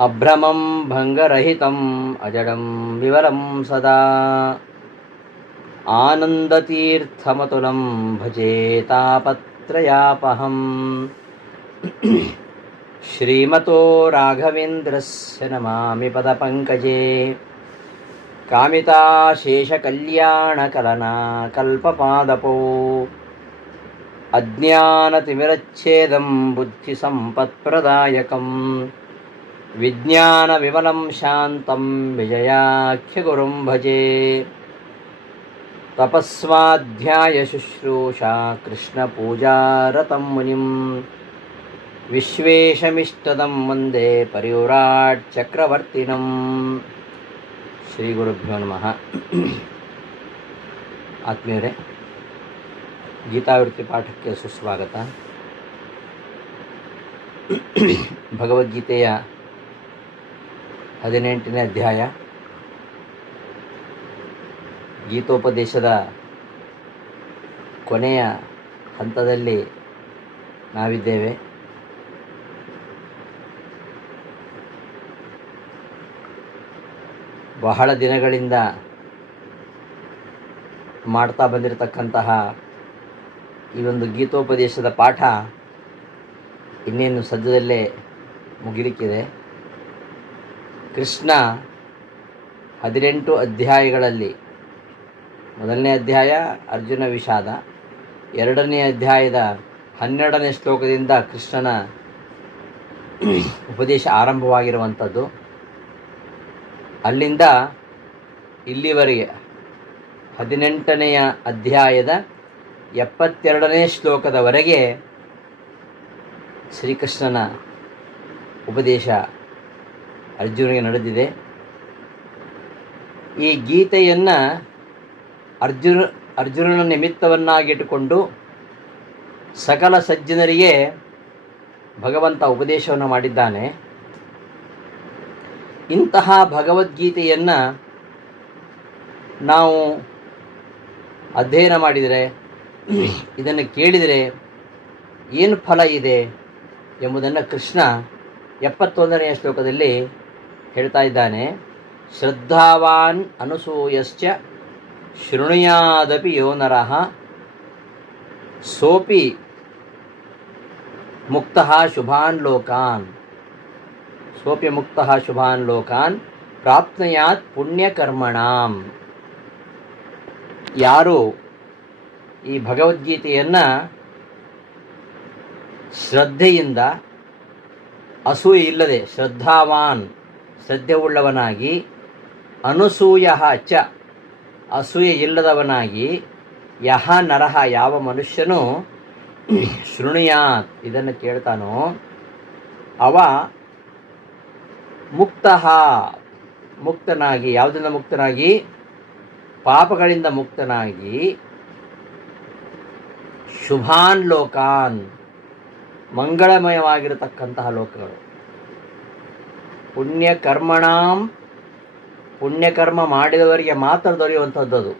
అభ్రమం భంగరహితం అజడం వివలం సదా. ఆనందతీర్థమతులం భజే తాపత్రయాపహం. శ్రీమతో రాఘవేంద్రస్య నమామి పదపంకజే. కామితాశేషకల్యాణకలనా కల్పపాదపో అజ్ఞానతిమిరచ్ఛేదం బుద్ధిసంపత్ప్రదాయకం. विज्ञानविमलं शान्तं विजयाख्यगुरुं भजे तपस्वाध्यायशुश्रूषा कृष्णपूजारतं मुनिं विश्वेशमिष्टदं वन्दे परिव्राट्चक्रवर्तिनं ಶ್ರೀಗುರುಭ್ಯೋ ನಮಃ ಆತ್ಮೀಯರೇ ಗೀತಾವೃತ್ತಿ ಪಾಠಕ್ಕೆ ಸುಸ್ವಾಗತ ಭಗವದ್ಗೀತೆಯ ಹದಿನೆಂಟನೇ ಅಧ್ಯಾಯ. ಗೀತೋಪದೇಶದ ಕೊನೆಯ ಹಂತದಲ್ಲಿ ನಾವಿದ್ದೇವೆ. ಬಹಳ ದಿನಗಳಿಂದ ಮಾಡ್ತಾ ಬಂದಿರತಕ್ಕಂತಹ ಈ ಒಂದು ಗೀತೋಪದೇಶದ ಪಾಠ ಇನ್ನೇನು ಸದ್ಯದಲ್ಲೇ ಮುಗಿಲಿಕ್ಕಿದೆ. ಕೃಷ್ಣ ಹದಿನೆಂಟು ಅಧ್ಯಾಯಗಳಲ್ಲಿ, ಮೊದಲನೇ ಅಧ್ಯಾಯ ಅರ್ಜುನ ವಿಷಾದ, ಎರಡನೇ ಅಧ್ಯಾಯದ ಹನ್ನೆರಡನೇ ಶ್ಲೋಕದಿಂದ ಕೃಷ್ಣನ ಉಪದೇಶ ಆರಂಭವಾಗಿರುವಂಥದ್ದು. ಅಲ್ಲಿಂದ ಇಲ್ಲಿವರೆಗೆ ಹದಿನೆಂಟನೆಯ ಅಧ್ಯಾಯದ ಎಪ್ಪತ್ತೆರಡನೇ ಶ್ಲೋಕದವರೆಗೆ ಶ್ರೀಕೃಷ್ಣನ ಉಪದೇಶ ಅರ್ಜುನಿಗೆ ನಡೆದಿದೆ. ಈ ಗೀತೆಯನ್ನು ಅರ್ಜುನ, ಅರ್ಜುನನ ನಿಮಿತ್ತವನ್ನಾಗಿಟ್ಟುಕೊಂಡು ಸಕಲ ಸಜ್ಜನರಿಗೆ ಭಗವಂತ ಉಪದೇಶವನ್ನು ಮಾಡಿದ್ದಾನೆ. ಇಂತಹ ಭಗವದ್ಗೀತೆಯನ್ನು ನಾವು ಅಧ್ಯಯನ ಮಾಡಿದರೆ, ಇದನ್ನು ಕೇಳಿದರೆ ಏನು ಫಲ ಇದೆ ಎಂಬುದನ್ನು ಕೃಷ್ಣ ಎಪ್ಪತ್ತೊಂದನೆಯ ಶ್ಲೋಕದಲ್ಲಿ ಹೇಳ್ತಾ ಇದ್ದಾನೆ, ಶ್ರದ್ಧಾವಾನ್ ಅನುಸೂಯಶ್ಚ ಶೃಣುಯಾದಪಿ ಯೋ ನರಃ ಸೋಪಿ ಮುಕ್ತ ಶುಭಾನ್ ಲೋಕಾನ್. ಸೋಪಿ ಮುಕ್ತ ಶುಭಾನ್ ಲೋಕಾನ್ ಪ್ರಾಪ್ನಯಾತ್ ಪುಣ್ಯಕರ್ಮಣಾಂ. ಯಾರು ಈ ಭಗವದ್ಗೀತೆಯನ್ನು ಶ್ರದ್ಧೆಯಿಂದ, ಅಸೂಯೆ ಇಲ್ಲದೆ, ಶ್ರದ್ಧಾವಾನ್ ಶ್ರದ್ಧೆ ಉಳ್ಳವನಾಗಿ ಅನುಸೂಯ ಚ, ಅಸೂಯೆ ಇಲ್ಲದವನಾಗಿ ಯಹ ನರಹ ಯಾವ ಮನುಷ್ಯನು ಶೃಣುಯಾತ್ ಇದನ್ನು ಕೇಳ್ತಾನೋ, ಅವ ಮುಕ್ತ, ಮುಕ್ತನಾಗಿ, ಯಾವುದರಿಂದ ಮುಕ್ತನಾಗಿ? ಪಾಪಗಳಿಂದ ಮುಕ್ತನಾಗಿ, ಶುಭಾನ್ ಲೋಕಾನ್, ಮಂಗಳಮಯವಾಗಿರತಕ್ಕಂತಹ ಲೋಕಗಳು. ಪುಣ್ಯಕರ್ಮಣಾಂ, ಪುಣ್ಯಕರ್ಮ ಮಾಡಿದವರಿಗೆ ಮಾತ್ರ ದೊರೆಯುವಂಥದ್ದು ಅದು,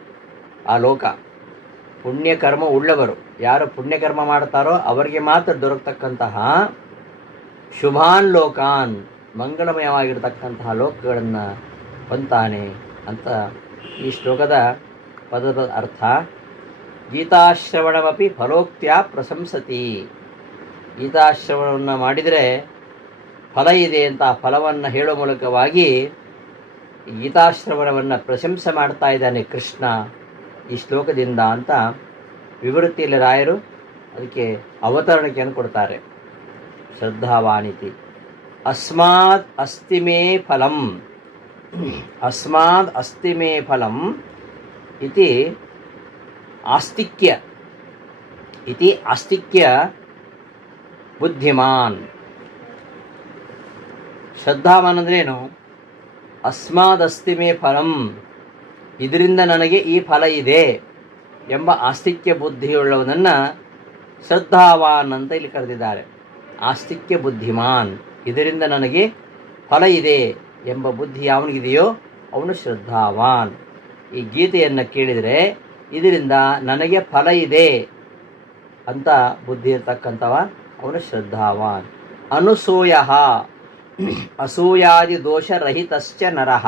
ಆ ಲೋಕ. ಪುಣ್ಯಕರ್ಮ ಉಳ್ಳವರು, ಯಾರು ಪುಣ್ಯಕರ್ಮ ಮಾಡ್ತಾರೋ ಅವರಿಗೆ ಮಾತ್ರ ದೊರಕತಕ್ಕಂತಹ ಶುಭಾನ್ ಲೋಕಾನ್, ಮಂಗಳಮಯವಾಗಿರತಕ್ಕಂತಹ ಲೋಕಗಳನ್ನು ಹೊಂತಾನೆ ಅಂತ ಈ ಶ್ಲೋಕದ ಪದದ ಅರ್ಥ. ಗೀತಾಶ್ರವಣಮಿ ಫಲೋಕ್ತಿಯ ಪ್ರಶಂಸತಿ. ಗೀತಾಶ್ರವಣವನ್ನು ಮಾಡಿದರೆ ಫಲ ಇದೆ ಅಂತ ಫಲವನ್ನು ಹೇಳೋ ಮೂಲಕವಾಗಿ ಗೀತಾಶ್ರವಣವನ್ನು ಪ್ರಶಂಸೆ ಮಾಡ್ತಾ ಇದ್ದಾನೆ ಕೃಷ್ಣ ಈ ಶ್ಲೋಕದಿಂದ ಅಂತ ವಿವೃತ್ತಿಯಲ್ಲಿ ರಾಯರು ಅದಕ್ಕೆ ಅವತರಣಿಕೆಯನ್ನು ಕೊಡ್ತಾರೆ. ಶ್ರದ್ಧಾವಾನಿತಿ. ಅಸ್ಮಾತ್ ಅಸ್ತಿಮೇ ಫಲಂ. ಅಸ್ಮಾದ್ ಅಸ್ತಿಮೇ ಫಲಂ ಇತಿ ಆಸ್ತಿಕ್ಯ. ಇತಿ ಆಸ್ತಿಕ್ಯ ಬುದ್ಧಿಮಾನ್. ಶ್ರದ್ಧಾವಾನ್ ಅಂದ್ರೇನು ಅಸ್ಮಾದಸ್ತಿ ಮೇ ಫಲಂ. ಇದರಿಂದ ನನಗೆ ಈ ಫಲ ಇದೆ ಎಂಬ ಆಸ್ತಿಕ್ಯ ಬುದ್ಧಿಯುಳ್ಳವನನ್ನು ಶ್ರದ್ಧಾವಾನ್ ಅಂತ ಇಲ್ಲಿ ಕರೆದಿದ್ದಾರೆ. ಆಸ್ತಿಕ್ಯ ಬುದ್ಧಿಮಾನ್. ಇದರಿಂದ ನನಗೆ ಫಲ ಇದೆ ಎಂಬ ಬುದ್ಧಿ ಯಾವನಿಗಿದೆಯೋ ಅವನು ಶ್ರದ್ಧಾವಾನ್. ಈ ಗೀತೆಯನ್ನು ಕೇಳಿದರೆ ಇದರಿಂದ ನನಗೆ ಫಲ ಇದೆ ಅಂತ ಬುದ್ಧಿ ಇರ್ತಕ್ಕಂಥವ ಅವನು ಶ್ರದ್ಧಾವಾನ್. ಅನುಸೂಯ. ಅಸೂಯಾದಿ ದೋಷರಹಿತಶ್ಚ ನರಹ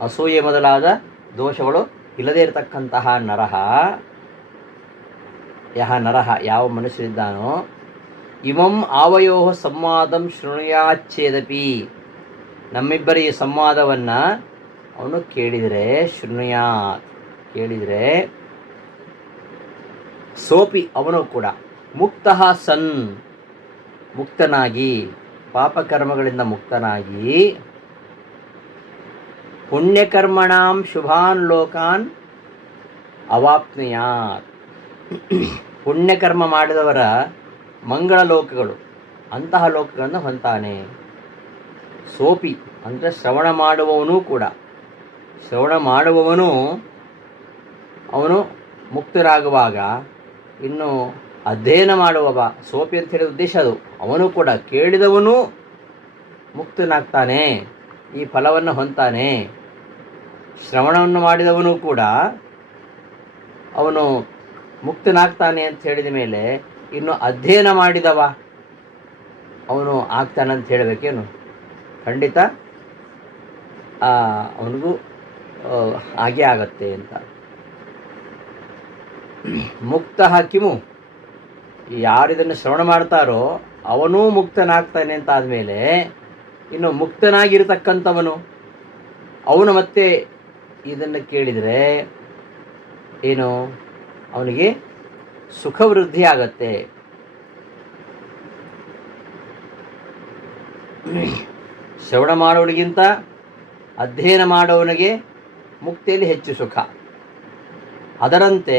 ಅಸೂಯೆ ಮೊದಲಾದ ದೋಷಗಳು ಇಲ್ಲದೇ ಇರತಕ್ಕಂತಹ ನರಹ ಯಹ ನರಹ ಯಾವ ಮನುಷ್ಯರಿದ್ದಾನೋ ಇಮಂ ಆವಯೋ ಸಂವಾದಂ ಶೃಣುಯಾಚ್ಛೇದಪಿ. ನಮ್ಮಿಬ್ಬರ ಈ ಸಂವಾದವನ್ನು ಅವನು ಕೇಳಿದರೆ ಶೃಣುಯಾತ್, ಕೇಳಿದರೆ ಸೋಪಿ ಅವನು ಕೂಡ ಮುಕ್ತಃ ಸನ್, ಮುಕ್ತನಾಗಿ. ಪಾಪಕರ್ಮಗಳಿಂದ ಮುಕ್ತನಾಗಿ ಪುಣ್ಯಕರ್ಮಣಾಂ ಶುಭಾನ್ ಲೋಕಾನ್ ಅವಾಪ್ನುಯಾತ್. ಪುಣ್ಯಕರ್ಮ ಮಾಡಿದವರ ಮಂಗಳ ಲೋಕಗಳು, ಅಂತಹ ಲೋಕಗಳನ್ನು ಹೊಂತಾನೆ ಸೋಪಿ ಅಂದರೆ ಶ್ರವಣ ಮಾಡುವವನೂ ಕೂಡ. ಶ್ರವಣ ಮಾಡುವವನು ಅವನು ಮುಕ್ತರಾಗುವಾಗ ಇನ್ನು ಅಧ್ಯಯನ ಮಾಡುವವ. ಸೋಪಿ ಅಂತ ಹೇಳಿದ ಉದ್ದೇಶ ಅದು. ಅವನು ಕೂಡ ಕೇಳಿದವನು ಮುಕ್ತನಾಗ್ತಾನೆ, ಈ ಫಲವನ್ನು ಹೊಂತಾನೆ ಶ್ರವಣವನ್ನು ಮಾಡಿದವನು ಕೂಡ ಅವನು ಮುಕ್ತನಾಗ್ತಾನೆ ಅಂತ ಹೇಳಿದ ಮೇಲೆ ಇನ್ನು ಅಧ್ಯಯನ ಮಾಡಿದವ ಅವನು ಆಗ್ತಾನೆ ಅಂತ ಹೇಳಬೇಕೇನು? ಖಂಡಿತ ಅವನಿಗೂ ಹಾಗೆ ಆಗತ್ತೆ ಅಂತ. ಮುಕ್ತ ಕಿಮು? ಯಾರಿದನ್ನು ಶ್ರವಣ ಮಾಡ್ತಾರೋ ಅವನೂ ಮುಕ್ತನಾಗ್ತಾನೆ ಅಂತ ಆದಮೇಲೆ ಇನ್ನು ಮುಕ್ತನಾಗಿರ್ತಕ್ಕಂಥವನು, ಅವನು ಮತ್ತೆ ಇದನ್ನು ಕೇಳಿದರೆ ಏನು? ಅವನಿಗೆ ಸುಖ ವೃದ್ಧಿ ಆಗತ್ತೆ. ಶ್ರವಣ ಮಾಡೋನಿಗಿಂತ ಅಧ್ಯಯನ ಮಾಡೋವನಿಗೆ ಮುಕ್ತಿಯಲ್ಲಿ ಹೆಚ್ಚು ಸುಖ. ಅದರಂತೆ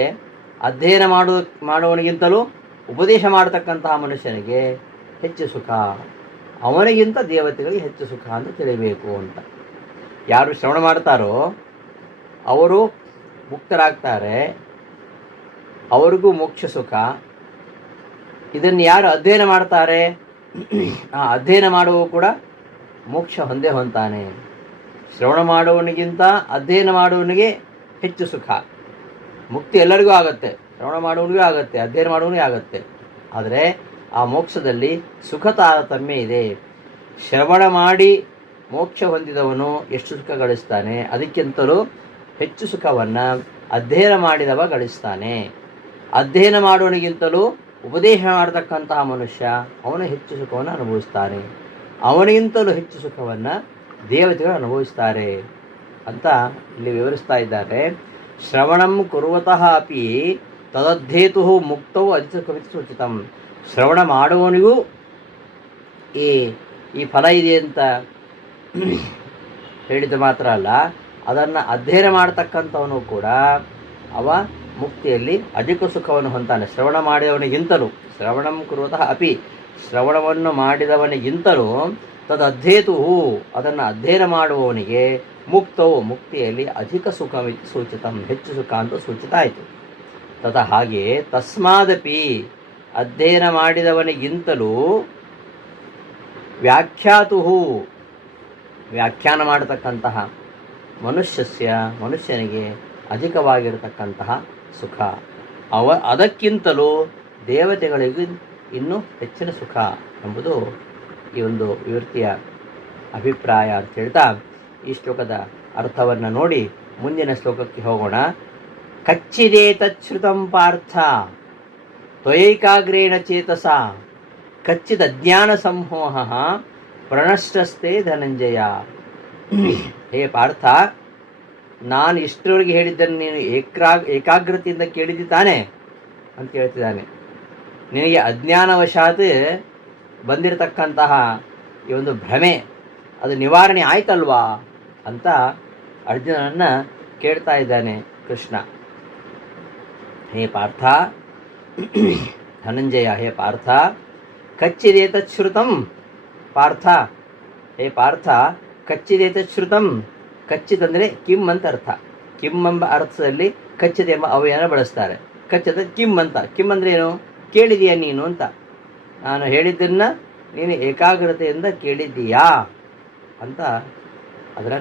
ಅಧ್ಯಯನ ಮಾಡೋ ಮಾಡುವವನಿಗಿಂತಲೂ ಉಪದೇಶ ಮಾಡತಕ್ಕಂತಹ ಮನುಷ್ಯನಿಗೆ ಹೆಚ್ಚು ಸುಖ, ಅವನಿಗಿಂತ ದೇವತೆಗಳಿಗೆ ಹೆಚ್ಚು ಸುಖ ಅಂತ ತಿಳಿಬೇಕು ಅಂತ. ಯಾರು ಶ್ರವಣ ಮಾಡ್ತಾರೋ, ಅವರು ಮುಕ್ತರಾಗ್ತಾರೆ, ಅವರಿಗೂ ಮೋಕ್ಷ ಸುಖ. ಇದನ್ನು ಯಾರು ಅಧ್ಯಯನ ಮಾಡ್ತಾರೆ, ಆ ಅಧ್ಯಯನ ಮಾಡುವ ಕೂಡ ಮೋಕ್ಷ ಹೊಂದೇ ಹೊಂತಾನೆ. ಶ್ರವಣ ಮಾಡುವವನಿಗಿಂತ ಅಧ್ಯಯನ ಮಾಡುವವನಿಗೆ ಹೆಚ್ಚು ಸುಖ. ಮುಕ್ತಿ ಎಲ್ಲರಿಗೂ ಆಗುತ್ತೆ. ಶ್ರವಣ ಮಾಡುವನಿಗೂ ಆಗುತ್ತೆ, ಅಧ್ಯಯನ ಮಾಡುವವನಿಗೆ ಆಗುತ್ತೆ. ಆದರೆ ಆ ಮೋಕ್ಷದಲ್ಲಿ ಸುಖ ತಾರತಮ್ಯ ಇದೆ. ಶ್ರವಣ ಮಾಡಿ ಮೋಕ್ಷ ಹೊಂದಿದವನು ಎಷ್ಟು ಸುಖ ಗಳಿಸ್ತಾನೆ? ಅದಕ್ಕಿಂತಲೂ ಹೆಚ್ಚು ಸುಖವನ್ನು ಅಧ್ಯಯನ ಮಾಡಿದವ ಗಳಿಸ್ತಾನೆ. ಅಧ್ಯಯನ ಮಾಡುವನಿಗಿಂತಲೂ ಉಪದೇಶ ಮಾಡತಕ್ಕಂತಹ ಮನುಷ್ಯ ಅವನು ಹೆಚ್ಚು ಸುಖವನ್ನು ಅನುಭವಿಸ್ತಾನೆ. ಅವನಿಗಿಂತಲೂ ಹೆಚ್ಚು ಸುಖವನ್ನು ದೇವತೆಗಳು ಅನುಭವಿಸ್ತಾರೆ ಅಂತ ಇಲ್ಲಿ ವಿವರಿಸ್ತಾ ಇದ್ದಾರೆ. ಶ್ರವಣಂ ಕುರುವತಃ ಅಪಿ ತದಧ್ಯೇತು ಮುಕ್ತವು ಅಧಿಕವಿತು ಸೂಚಿತಂ. ಶ್ರವಣ ಮಾಡುವವನಿಗೂ ಈ ಈ ಫಲ ಇದೆ ಅಂತ ಹೇಳಿದ ಮಾತ್ರ ಅಲ್ಲ, ಅದನ್ನು ಅಧ್ಯಯನ ಮಾಡತಕ್ಕಂಥವನು ಕೂಡ ಅವ ಮುಕ್ತಿಯಲ್ಲಿ ಅಧಿಕ ಸುಖವನ್ನು ಹೊಂತಾನೆ ಶ್ರವಣ ಮಾಡಿದವನಿಗಿಂತಲೂ, ಶ್ರವಣಂ ಕುರುವತಃ ಅಪಿ, ಶ್ರವಣವನ್ನು ಮಾಡಿದವನಿಗಿಂತಲೂ ತದಧ್ಯೇತು ಅದನ್ನು ಅಧ್ಯಯನ ಮಾಡುವವನಿಗೆ ಮುಕ್ತವು ಮುಕ್ತಿಯಲ್ಲಿ ಅಧಿಕ ಸುಖ ಸೂಚಿತ, ಹೆಚ್ಚು ಸುಖ ಅಂತ ಸೂಚಿತ ಆಯಿತು. ತದ ಹಾಗೆ ತಸ್ಮಾದಪಿ ಅಧ್ಯಯನ ಮಾಡಿದವನಿಗಿಂತಲೂ ವ್ಯಾಖ್ಯಾತು ವ್ಯಾಖ್ಯಾನ ಮಾಡತಕ್ಕಂತಹ ಮನುಷ್ಯಸ್ಯ, ಮನುಷ್ಯನಿಗೆ ಅಧಿಕವಾಗಿರತಕ್ಕಂತಹ ಸುಖ. ಅವ, ಅದಕ್ಕಿಂತಲೂ ದೇವತೆಗಳಿಗೂ ಇನ್ನೂ ಹೆಚ್ಚಿನ ಸುಖ ಎಂಬುದು ಈ ಒಂದು ವಿವೃತ್ತಿಯ ಅಭಿಪ್ರಾಯ ಅಂತ ಹೇಳ್ತಾ ಈ ಶ್ಲೋಕದ ಅರ್ಥವನ್ನು ನೋಡಿ ಮುಂದಿನ ಶ್ಲೋಕಕ್ಕೆ ಹೋಗೋಣ. ಕಚ್ಚಿದೆ ಪಾರ್ಥ ತ್ವಯೈಕಾಗ್ರೇಣ ಚೇತಸ ಕಚ್ಚಿದ ಅಜ್ಞಾನ ಸಂಮೋಹ ಪ್ರಣಷ್ಟಸ್ತೆ ಧನಂಜಯ ಹೇ ಪಾರ್ಥ ನಾನು ಇಷ್ಟರವರೆಗೆ ಹೇಳಿದ್ದನ್ನು ನೀನು ಏಕ್ರಾ, ಏಕಾಗ್ರತೆಯಿಂದ ಕೇಳಿದ್ದಿ ತಾನೆ ಅಂತ ಹೇಳ್ತಿದ್ದಾನೆ. ನಿನಗೆ ಅಜ್ಞಾನವಶಾತ್ ಬಂದಿರತಕ್ಕಂತಹ ಈ ಒಂದು ಭ್ರಮೆ, ಅದು ನಿವಾರಣೆ ಆಯ್ತಲ್ವಾ ಅಂತ ಅರ್ಜುನನ್ನು ಕೇಳ್ತಾ ಇದ್ದಾನೆ ಕೃಷ್ಣ. ಹೇ ಪಾರ್ಥ. ಧನಂಜಯ, ಹೇ ಪಾರ್ಥ. ಕಚ್ಚಿದೇತಶ್ರುತಂ ಪಾರ್ಥ. ಹೇ ಪಾರ್ಥ ಕಚ್ಚಿದೇತ ಶ್ರುತಂ ಕಚ್ಚಿದಂದರೆ ಕಿಮ್ ಅಂತ ಅರ್ಥ. ಕಿಮ್ ಎಂಬ ಅರ್ಥದಲ್ಲಿ ಕಚ್ಚಿದೆ ಎಂಬ ಅವಯನ ಬಳಸ್ತಾರೆ. ಕಚ್ಚದ ಕಿಮ್ ಅಂತ. ಕಿಮ್ ಅಂದ್ರೆ ಏನು? ಕೇಳಿದೀಯ ನೀನು ಅಂತ. ನಾನು ಹೇಳಿದ್ದನ್ನ ನೀನು ಏಕಾಗ್ರತೆಯಿಂದ ಕೇಳಿದ್ದೀಯಾ ಅಂತ ಅದರ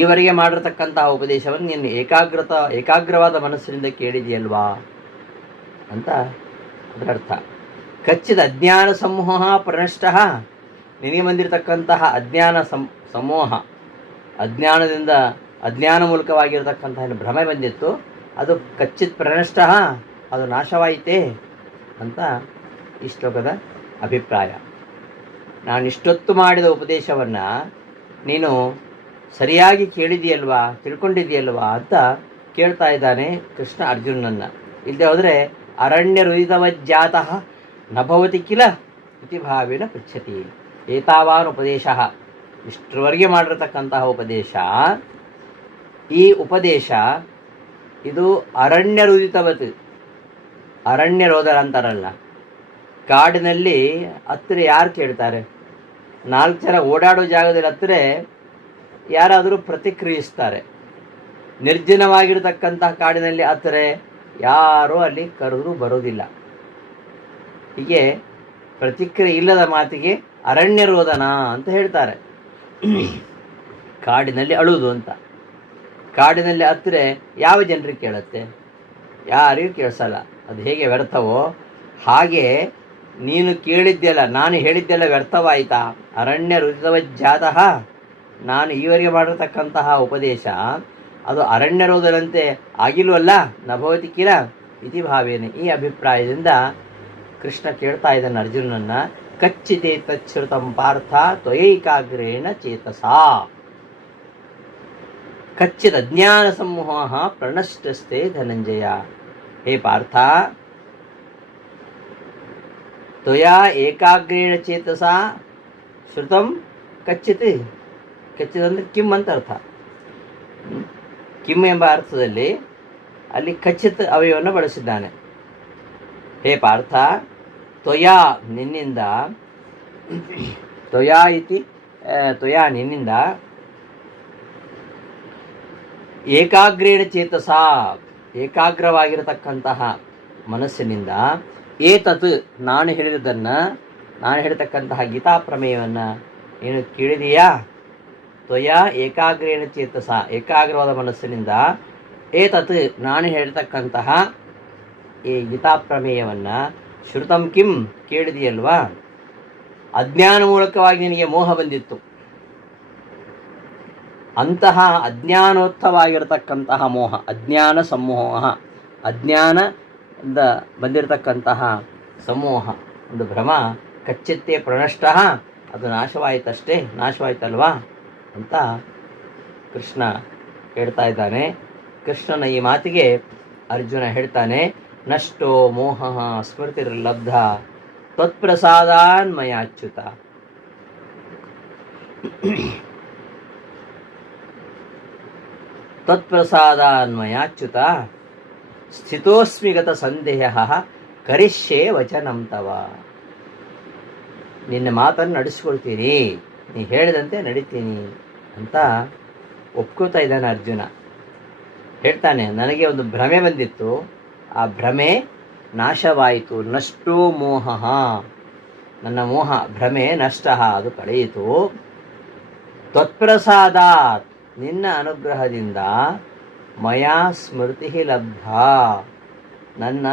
ಈವರೆಗೆ ಮಾಡಿರ್ತಕ್ಕಂಥ ಉಪದೇಶವನ್ನು ನೀನು ಏಕಾಗ್ರತ, ಏಕಾಗ್ರವಾದ ಮನಸ್ಸಿನಿಂದ ಕೇಳಿದೆಯಲ್ವಾ ಅಂತ ಅದರ ಅರ್ಥ. ಕಚ್ಚಿದ ಅಜ್ಞಾನ ಸಮೂಹ ಪ್ರನಷ್ಟ ನಿನಗೆ ಬಂದಿರತಕ್ಕಂತಹ ಅಜ್ಞಾನ ಸಂ ಸಮೂಹ, ಅಜ್ಞಾನದಿಂದ ಅಜ್ಞಾನ ಮೂಲಕವಾಗಿರತಕ್ಕಂತಹ ಭ್ರಮೆ ಬಂದಿತ್ತು, ಅದು ಕಚ್ಚಿದ ಪ್ರನಷ್ಟ ಅದು ನಾಶವಾಯಿತೇ ಅಂತ ಈ ಶ್ಲೋಕದ ಅಭಿಪ್ರಾಯ. ನಾನು ಇಷ್ಟೊತ್ತು ಮಾಡಿದ ಉಪದೇಶವನ್ನು ನೀನು ಸರಿಯಾಗಿ ಕೇಳಿದೆಯಲ್ವಾ, ತಿಳ್ಕೊಂಡಿದೆಯಲ್ವಾ ಅಂತ ಕೇಳ್ತಾ ಇದ್ದಾನೆ ಕೃಷ್ಣ ಅರ್ಜುನನ್ನ. ಇಲ್ಲದೆ ಹೋದರೆ ಅರಣ್ಯ ರುದಿತವಜ್ಜಾತಃ ನಭವತಿ ಕಿಲ ಪ್ರತಿಭಾವಿನ ಭಾವೇನ ಪೃಚ್ಛತಿ. ಏತಾವಾನ್ ಉಪದೇಶ ಇಷ್ಟರವರೆಗೆ ಮಾಡಿರತಕ್ಕಂತಹ ಉಪದೇಶ, ಈ ಉಪದೇಶ ಇದು ಅರಣ್ಯ ರುದಿತವತ್ ಅರಣ್ಯ ರೋದರ ಅಂತಾರಲ್ಲ ಕಾಡಿನಲ್ಲಿ ಹತ್ತಿರ ಯಾರು ಕೇಳ್ತಾರೆ? ನಾಲ್ಕು ಜನ ಓಡಾಡೋ ಜಾಗದಲ್ಲಿ ಹತ್ತಿರ ಯಾರಾದರೂ ಪ್ರತಿಕ್ರಿಯಿಸ್ತಾರೆ. ನಿರ್ಜನವಾಗಿರತಕ್ಕಂತಹ ಕಾಡಿನಲ್ಲಿ ಆದರೆ ಯಾರೂ ಅಲ್ಲಿ ಕರೆದರೂ ಬರೋದಿಲ್ಲ ಹೀಗೆ ಪ್ರತಿಕ್ರಿಯೆ ಇಲ್ಲದ ಮಾತಿಗೆ ಅರಣ್ಯ ರೋದನ ಅಂತ ಹೇಳ್ತಾರೆ. ಕಾಡಿನಲ್ಲಿ ಅಳುವುದು ಅಂತ. ಕಾಡಿನಲ್ಲಿ ಹತ್ತಿರ ಯಾವ ಜನರಿಗೆ ಕೇಳುತ್ತೆ? ಯಾರಿಗೂ ಕೇಳಿಸಲ್ಲ. ಅದು ಹೇಗೆ ವ್ಯರ್ಥವೋ? ಹಾಗೆ ನೀನು ಕೇಳಿದ್ದೆಲ್ಲ ನಾನು ಹೇಳಿದ್ದೆಲ್ಲ ವ್ಯರ್ಥವಾಯಿತಾ? ಅರಣ್ಯ ರುದಿತವಜ್ಜಾತಃ ನಾನು ಈವರೆಗೆ ಮಾಡಿರ್ತಕ್ಕಂತಹ ಉಪದೇಶ, ಅದು ಅರಣ್ಯ ರೋದನಂತೆ ಆಗಿಲ್ವಲ್ಲ ನಭವತಿ ಕಿಲ? ಇತಿ ಭಾವೇನೆ. ಈ ಅಭಿಪ್ರಾಯದಿಂದ ಕೃಷ್ಣ ಕೇಳ್ತಾ ಇದ್ದಾನೆ ಅರ್ಜುನನ್ನ ಕಚ್ಚಿತೆ ತಚ್ಛೃತಂ ಪಾರ್ಥ ತ್ವಯೈಕಾಗ್ರೇಣ ಚೇತಸಾ. ಕಚ್ಚಿದ ಜ್ಞಾನ ಸಮೂಹ ಪ್ರಣಷ್ಟಸ್ತೆ ಧನಂಜಯ. ಹೇ ಪಾರ್ಥ, ತ್ವಯಾ ಏಕಾಗ್ರೇಣ ಚೇತಸ. ಶ್ರುತಂ ಕಚ್ಚಿತ್. ಕಚ್ಚಿತ್ ಅಂದರೆ ಕಿಮ್ ಅಂತ ಅರ್ಥ. ಕಿಮ್ ಎಂಬ ಅರ್ಥದಲ್ಲಿ ಅಲ್ಲಿ ಖಚಿತ ಅವಯವನ್ನು ಬಳಸಿದ್ದಾನೆ. ಹೇ ಪಾರ್ಥ, ತೊಯಾ ನಿನ್ನಿಂದ, ತೊಯಾ ಇತಿ ತೊಯಾ ನಿನ್ನಿಂದ ಏಕಾಗ್ರೇಣ ಚೇತಸ, ಏಕಾಗ್ರವಾಗಿರತಕ್ಕಂತಹ ಮನಸ್ಸಿನಿಂದ ಏತತ್ ನಾನು ಹೇಳಿದ್ದನ್ನು, ನಾನು ಹೇಳ್ತಕ್ಕಂತಹ ಗೀತಾ ಪ್ರಮೇಯವನ್ನು ಏನು ಕೇಳಿದೆಯಾ? ತ್ವಯಾ ಏಕಾಗ್ರೇಣ ಚೇತಸ, ಏಕಾಗ್ರವಾದ ಮನಸ್ಸಿನಿಂದ ಏತತ್ ನಾನು ಹೇಳ್ತಕ್ಕಂತಹ ಈ ಗೀತಾ ಪ್ರಮೇಯವನ್ನು ಶ್ರುತಂ ಕಿಂ ಕೇಳಿದೆಯಲ್ವಾ? ಅಜ್ಞಾನ ಮೂಲಕವಾಗಿ ನಿನಗೆ ಮೋಹ ಬಂದಿತ್ತು. ಅಂತಹ ಅಜ್ಞಾನೋತ್ತವಾಗಿರತಕ್ಕಂತಹ ಮೋಹ, ಅಜ್ಞಾನ ಸಮೋಹ ಅಜ್ಞಾನದಿಂದ ಬಂದಿರತಕ್ಕಂತಹ ಸಮೂಹ, ಒಂದು ಭ್ರಮ, ಕಚ್ಚಿತ್ತೇ ಪ್ರಣಷ್ಟ, ಅದು ನಾಶವಾಯಿತಷ್ಟೇ, ನಾಶವಾಯಿತಲ್ವಾ? ಅಂತ ಕೃಷ್ಣ ಹೇಳ್ತಾ ಇದ್ದಾನೆ. ಕೃಷ್ಣನ ಈ ಮಾತಿಗೆ ಅರ್ಜುನ ಹೇಳ್ತಾನೆ, ನಷ್ಟೋ ಮೋಹ ಸ್ಮೃತಿರ್ಲಬ್ಧ ತ್ವತ್ಪ್ರಸಾದಾನ್ಮಯಾಚ್ಯುತ. ತ್ವತ್ಪ್ರಸಾದಾನ್ಮಯಾಚ್ಯುತ ಸ್ಥಿತೋಸ್ಮಿಗತ ಸಂದೇಹ ಕರಿಷ್ಯೆ ವಚನಂ ತವ. ನಿನ್ನ ಮಾತನ್ನು ನಡೆಸ್ಕೊಳ್ತೀನಿ, ನೀ ಹೇಳಿದಂತೆ ನಡಿತೀನಿ. ಅಂತ ಒಪ್ಕೋತಾ ಇದ್ದಾನೆ ಅರ್ಜುನ. ಹೇಳ್ತಾನೆ, ನನಗೆ ಒಂದು ಭ್ರಮೆ ಬಂದಿತ್ತು. ಆ ಭ್ರಮೆ ನಾಶವಾಯಿತು. ನಷ್ಟೋ ಮೋಹ. ನನ್ನ ಮೋಹ, ಭ್ರಮೆ ನಷ್ಟ, ಅದು ಕಳೆಯಿತು. ತ್ವತ್ಪ್ರಸಾದಾತ್ ನಿನ್ನ ಅನುಗ್ರಹದಿಂದ ಮಯಾ ಸ್ಮೃತಿ ಲಬ್ಧ. ನನ್ನ